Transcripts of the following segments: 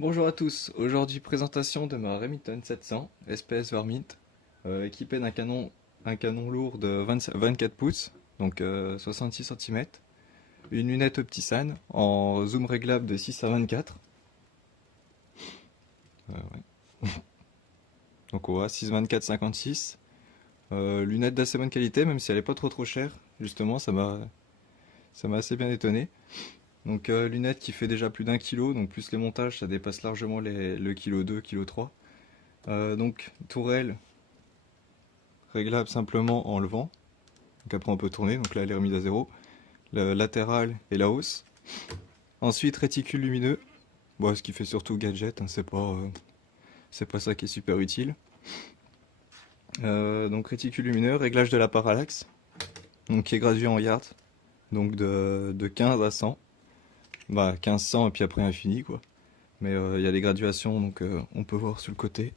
Bonjour à tous, aujourd'hui présentation de ma Remington 700 SPS Varmint, équipée un canon lourd de 24 pouces, donc 66 cm, une lunette OptiSan en zoom réglable de 6 à 24. Ouais. Donc on voit 6, 24, 56. Lunette d'assez bonne qualité, même si elle est pas trop chère, justement ça m'a assez bien étonné. Donc lunette qui fait déjà plus d'1 kg, donc plus les montages ça dépasse largement le kilo 2, kilo 3. Donc tourelle réglable simplement en levant. Donc après on peut tourner, donc là elle est remise à zéro. Le latéral et la hausse. Ensuite réticule lumineux, bon, ce qui fait surtout gadget, hein, c'est pas ça qui est super utile. Donc réticule lumineux, réglage de la parallaxe, donc qui est gradué en yards, donc de 15 à 100. Bah 15, 100 et puis après infini quoi. Mais il y a des graduations, donc on peut voir sur le côté.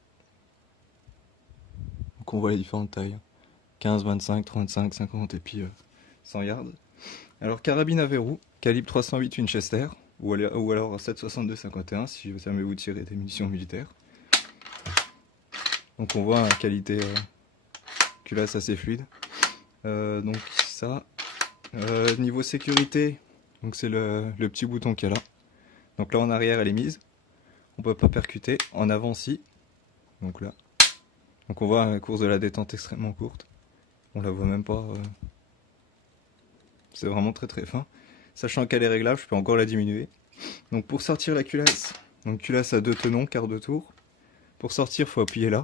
Donc on voit les différentes tailles. 15, 25, 35, 50 et puis 100 yards. Alors carabine à verrou, calibre 308 Winchester, ou alors 7,62-51 si jamais vous tirez des munitions militaires. Donc on voit une qualité culasse assez fluide. Donc ça, niveau sécurité, donc c'est le petit bouton qui est là. Donc là en arrière elle est mise, on peut pas percuter, en avant si, donc là. Donc on voit la course de la détente extrêmement courte, on la voit même pas, c'est vraiment très fin. Sachant qu'elle est réglable, je peux encore la diminuer. Donc pour sortir la culasse, donc culasse à 2 tenons, quart de tour. Pour sortir, il faut appuyer là.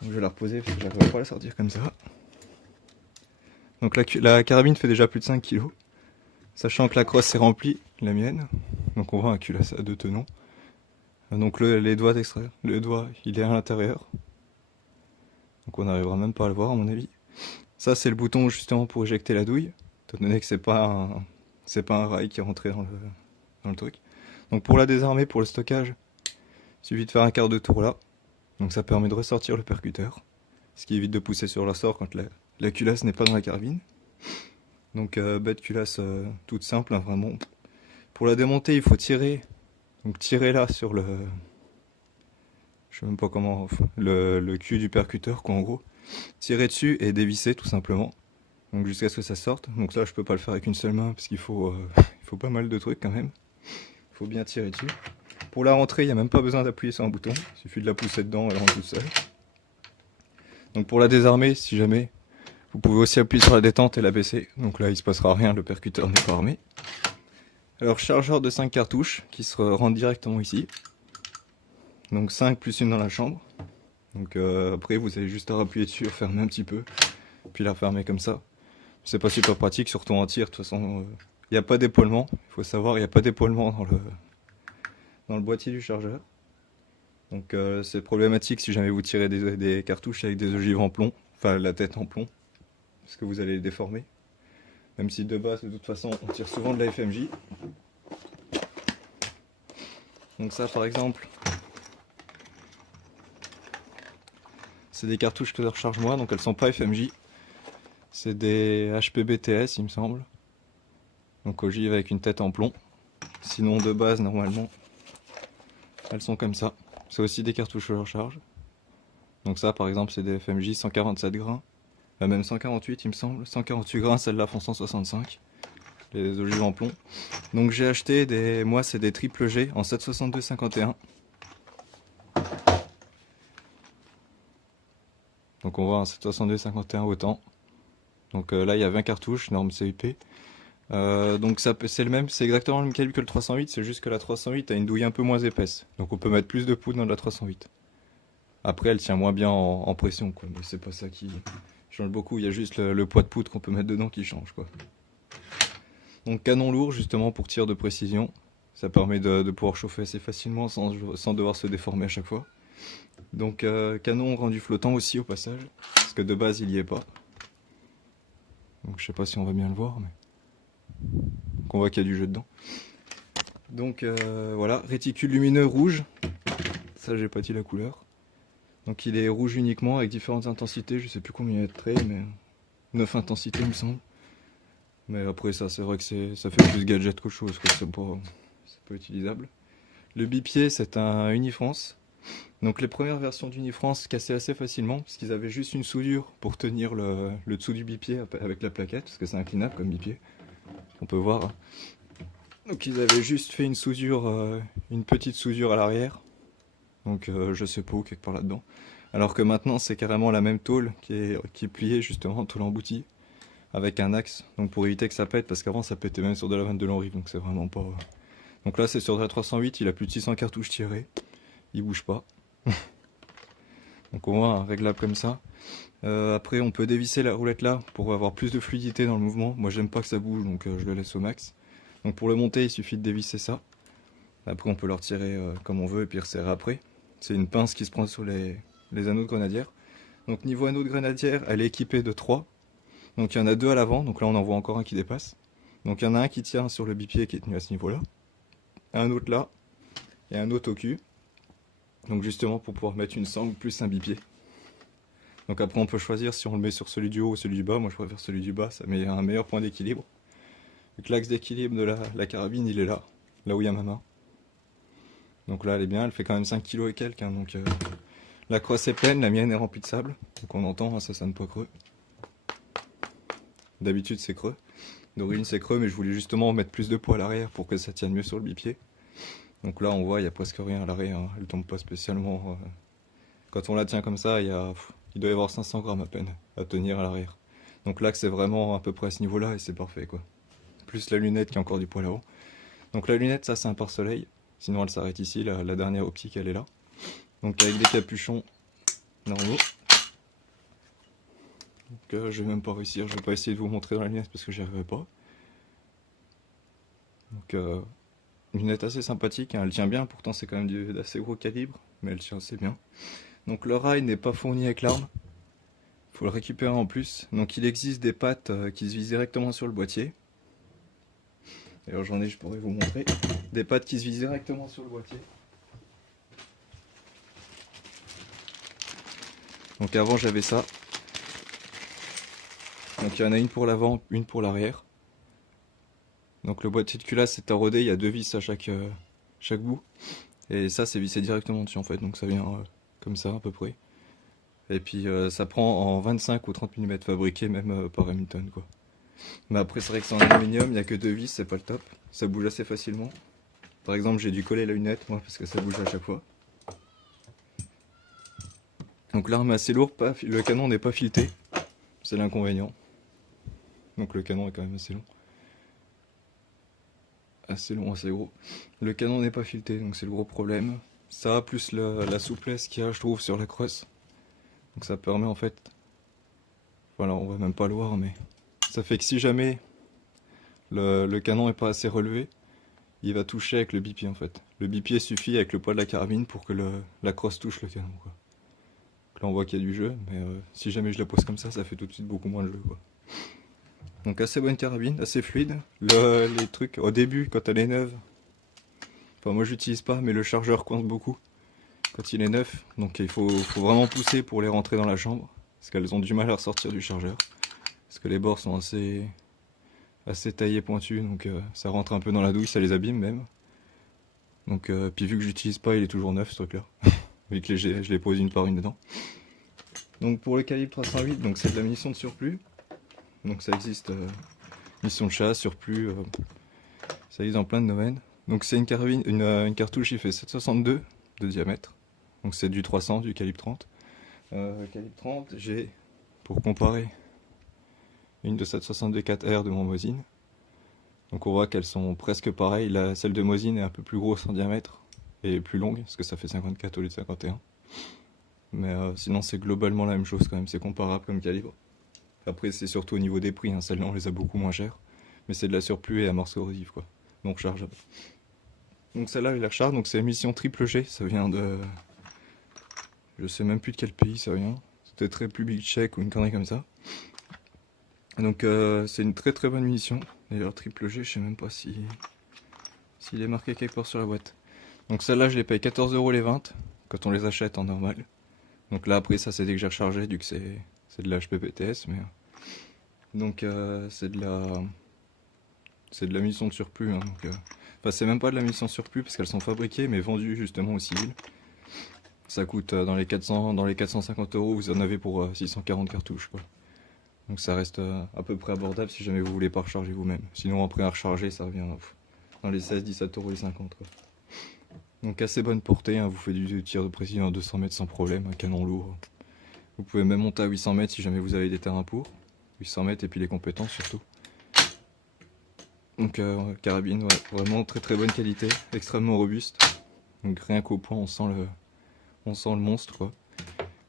Donc je vais la reposer parce que j'arrive pas à la sortir comme ça. Donc la carabine fait déjà plus de 5 kg. Sachant que la crosse est remplie, la mienne. Donc on voit un culasse à 2 tenons. Donc les doigts d'extraire, le doigt il est à l'intérieur. Donc on n'arrivera même pas à le voir à mon avis. Ça c'est le bouton justement pour éjecter la douille. Étant donné que c'est pas un rail qui est rentré dans le truc. Donc pour la désarmer, pour le stockage, il suffit de faire un quart de tour là. Donc ça permet de ressortir le percuteur. Ce qui évite de pousser sur la sort quand la culasse n'est pas dans la carabine. Donc bête culasse toute simple, hein, vraiment. Pour la démonter, il faut tirer. Donc tirer là sur le... Je sais même pas comment... Le cul du percuteur quoi en gros. Tirer dessus et dévisser tout simplement. Donc jusqu'à ce que ça sorte. Donc là je peux pas le faire avec une seule main parce qu'il faut, il faut pas mal de trucs quand même. Il faut bien tirer dessus. Pour la rentrée, il n'y a même pas besoin d'appuyer sur un bouton. Il suffit de la pousser dedans, elle rentre toute seule. Donc pour la désarmer, si jamais, vous pouvez aussi appuyer sur la détente et la baisser. Donc là, il se passera rien, le percuteur n'est pas armé. Alors chargeur de 5 cartouches qui se rentrent directement ici. Donc 5 plus une dans la chambre. Donc après, vous avez juste à appuyer dessus, fermer un petit peu, puis la fermer comme ça. C'est pas super pratique, surtout en tir. De toute façon, il n'y a pas d'épaulement. Il faut savoir, il n'y a pas d'épaulement dans le boîtier du chargeur. Donc c'est problématique si jamais vous tirez des cartouches avec des ogives en plomb, enfin la tête en plomb, parce que vous allez les déformer. Même si de base, de toute façon, on tire souvent de la FMJ. Donc ça par exemple, c'est des cartouches que je recharge moi, donc elles sont pas FMJ. C'est des HPBTS il me semble. Donc ogive avec une tête en plomb. Sinon de base normalement, elles sont comme ça. C'est aussi des cartouches de recharge. Donc ça par exemple c'est des FMJ 147 grains. Même 148 il me semble. 148 grains, celles-là font 165. Les ogives en plomb. Donc j'ai acheté moi c'est des triple G en 7,62-51. Donc on voit un 7,62-51 autant. Donc là il y a 20 cartouches, norme CUP. Donc c'est le même, c'est exactement le même calibre que le 308, c'est juste que la 308 a une douille un peu moins épaisse. Donc on peut mettre plus de poudre dans la 308. Après elle tient moins bien en pression quoi, mais c'est pas ça qui change beaucoup, il y a juste le poids de poudre qu'on peut mettre dedans qui change quoi. Donc canon lourd justement pour tir de précision, ça permet de pouvoir chauffer assez facilement sans devoir se déformer à chaque fois. Donc canon rendu flottant aussi au passage, parce que de base il y est pas. Donc je sais pas si on va bien le voir, mais on voit qu'il y a du jeu dedans. Donc voilà, réticule lumineux rouge, ça j'ai pas dit la couleur. Donc il est rouge uniquement avec différentes intensités, je sais plus combien il y a de traits, mais 9 intensités il me semble. Mais après ça c'est vrai que ça fait plus gadget qu'autre chose, c'est pas utilisable. Le bipied, c'est un Unifrance. Donc les premières versions d'Unifrance cassaient assez facilement, parce qu'ils avaient juste une soudure pour tenir le dessous du bipied avec la plaquette, parce que c'est inclinable comme bipied. On peut voir. Donc ils avaient juste fait une soudure, une petite soudure à l'arrière. Donc je sais pas où, quelque part là-dedans. Alors que maintenant c'est carrément la même tôle qui est pliée justement, tôle emboutie, avec un axe. Donc pour éviter que ça pète, parce qu'avant ça pétait même sur de la vanne de l'Henri, donc c'est vraiment pas... Donc là c'est sur de la 308, il a plus de 600 cartouches tirées. Il bouge pas. Donc on voit un réglable comme ça. Après on peut dévisser la roulette là pour avoir plus de fluidité dans le mouvement. Moi j'aime pas que ça bouge, donc je le laisse au max. Donc pour le monter il suffit de dévisser ça. Après on peut le retirer comme on veut et puis resserrer après. C'est une pince qui se prend sur les anneaux de grenadière. Donc niveau anneau de grenadière, elle est équipée de 3. Donc il y en a 2 à l'avant, donc là on en voit encore un qui dépasse. Donc il y en a un qui tient sur le bipied qui est tenu à ce niveau-là. Un autre là, et un autre au cul. Donc justement pour pouvoir mettre une sangle plus un bipied. Donc après on peut choisir si on le met sur celui du haut ou celui du bas. Moi je préfère celui du bas, ça met un meilleur point d'équilibre. Donc l'axe d'équilibre de la carabine il est là, là où il y a ma main. Donc là elle est bien, elle fait quand même 5 kg et quelques. Hein, donc la crosse est pleine, la mienne est remplie de sable. Donc on entend, hein, ça sonne pas creux. D'habitude c'est creux. D'origine c'est creux, mais je voulais justement mettre plus de poids à l'arrière pour que ça tienne mieux sur le bipied. Donc là on voit, il n'y a presque rien à l'arrière, hein. Elle tombe pas spécialement. Quand on la tient comme ça, il doit y avoir 500 grammes à peine à tenir à l'arrière. Donc l'axe est vraiment à peu près à ce niveau-là et c'est parfait quoi. Plus la lunette qui a encore du poids là-haut. Donc la lunette, ça c'est un pare-soleil. Sinon elle s'arrête ici, la dernière optique elle est là. Donc avec des capuchons normaux. Donc je vais même pas réussir, je vais pas essayer de vous montrer dans la lunette parce que j'y arriverai pas. Donc une lunette assez sympathique, hein, elle tient bien, pourtant c'est quand même d'assez gros calibre, mais elle tient assez bien. Donc le rail n'est pas fourni avec l'arme, il faut le récupérer en plus. Donc il existe des pattes qui se visent directement sur le boîtier. D'ailleurs j'en ai, je pourrais vous montrer. Des pattes qui se visent directement sur le boîtier. Donc avant j'avais ça. Donc il y en a une pour l'avant, une pour l'arrière. Donc le boîtier de culasse est rodé, il y a 2 vis à chaque bout. Et ça c'est vissé directement dessus en fait, donc ça vient comme ça à peu près. Et puis ça prend en 25 ou 30 mm fabriqué même par Remington quoi. Mais après c'est vrai que c'est en aluminium, il n'y a que 2 vis, c'est pas le top. Ça bouge assez facilement. Par exemple j'ai dû coller la lunette moi parce que ça bouge à chaque fois. Donc l'arme est assez lourde, le canon n'est pas fileté. C'est l'inconvénient. Donc le canon est quand même assez long. Assez long, assez gros. Le canon n'est pas fileté, donc c'est le gros problème. Ça, plus la souplesse qu'il y a, je trouve, sur la crosse. Donc ça permet en fait... Voilà, on va même pas le voir, mais... Ça fait que si jamais le canon est pas assez relevé, il va toucher avec le bipied en fait. Le bipied suffit avec le poids de la carabine pour que la crosse touche le canon quoi. Donc là on voit qu'il y a du jeu, mais si jamais je la pose comme ça fait tout de suite beaucoup moins de jeu quoi. Donc assez bonne carabine, assez fluide. Les trucs, au début, quand elle est neuve, enfin moi j'utilise pas, mais le chargeur coince beaucoup quand il est neuf. Donc il faut vraiment pousser pour les rentrer dans la chambre, parce qu'elles ont du mal à ressortir du chargeur. Parce que les bords sont assez taillés, pointus, donc ça rentre un peu dans la douille, ça les abîme même. Donc puis vu que j'utilise pas, il est toujours neuf ce truc là. Vu que je les pose une par une dedans. Donc pour le calibre 308, donc c'est de la munition de surplus. Donc ça existe, munition de chasse, surplus, ça existe dans plein de domaines. Donc c'est une carabine, une cartouche qui fait 7,62 de diamètre. Donc c'est du 300, du calibre 30. Calibre 30, j'ai, pour comparer, une de 7,62 4R de mon Mosin. Donc on voit qu'elles sont presque pareilles. Celle de Mosin est un peu plus grosse en diamètre et plus longue, parce que ça fait 54 au lieu de 51. Mais sinon c'est globalement la même chose quand même, c'est comparable comme calibre. Après c'est surtout au niveau des prix, hein. Celles-là on les a beaucoup moins chères. Mais c'est de la surplus et amorce corrosive quoi. Donc rechargeable. Donc celle-là, la recharge, donc c'est émission triple G, ça vient de... Je sais même plus de quel pays ça vient. C'était République tchèque ou une connerie comme ça. Donc c'est une très très bonne munition. D'ailleurs triple G, je sais même pas s'il est marqué quelque part sur la boîte. Donc celle-là je les paye 14 € les 20 quand on les achète en normal. Donc là après ça c'est dès que j'ai rechargé, du que c'est de la HPPTS, mais... Donc c'est de la munition de surplus, hein, donc Enfin, c'est même pas de la munition surplus parce qu'elles sont fabriquées mais vendues justement au civil. Ça coûte dans les 450 euros, vous en avez pour 640 cartouches quoi. Donc ça reste à peu près abordable si jamais vous voulez pas recharger vous-même. Sinon après à recharger ça revient dans les 16-17 euros les 50 quoi. Donc assez bonne portée, hein, vous faites du tir de précision à 200 mètres sans problème, un canon lourd. Vous pouvez même monter à 800 mètres si jamais vous avez des terrains pour. 800 mètres et puis les compétences surtout. Donc carabine, ouais, vraiment très très bonne qualité, extrêmement robuste. Donc rien qu'au point on sent le monstre quoi.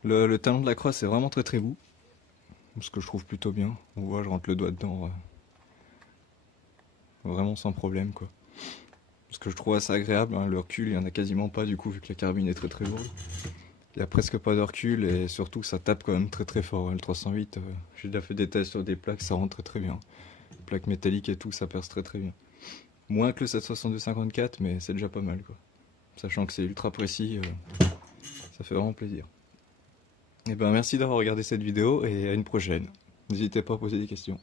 Le talon de la crosse est vraiment très très beau. Ce que je trouve plutôt bien. On voit, je rentre le doigt dedans. Vraiment sans problème quoi. Ce que je trouve assez agréable, hein, le recul il n'y en a quasiment pas du coup vu que la carabine est très très lourde. Il n'y a presque pas de recul et surtout ça tape quand même très très fort. Hein. Le 308, j'ai déjà fait des tests sur des plaques, ça rentre très très bien. Les plaques métalliques et tout, ça perce très très bien. Moins que le 762-54 mais c'est déjà pas mal quoi. Sachant que c'est ultra précis, ça fait vraiment plaisir. Et ben merci d'avoir regardé cette vidéo et à une prochaine. N'hésitez pas à poser des questions.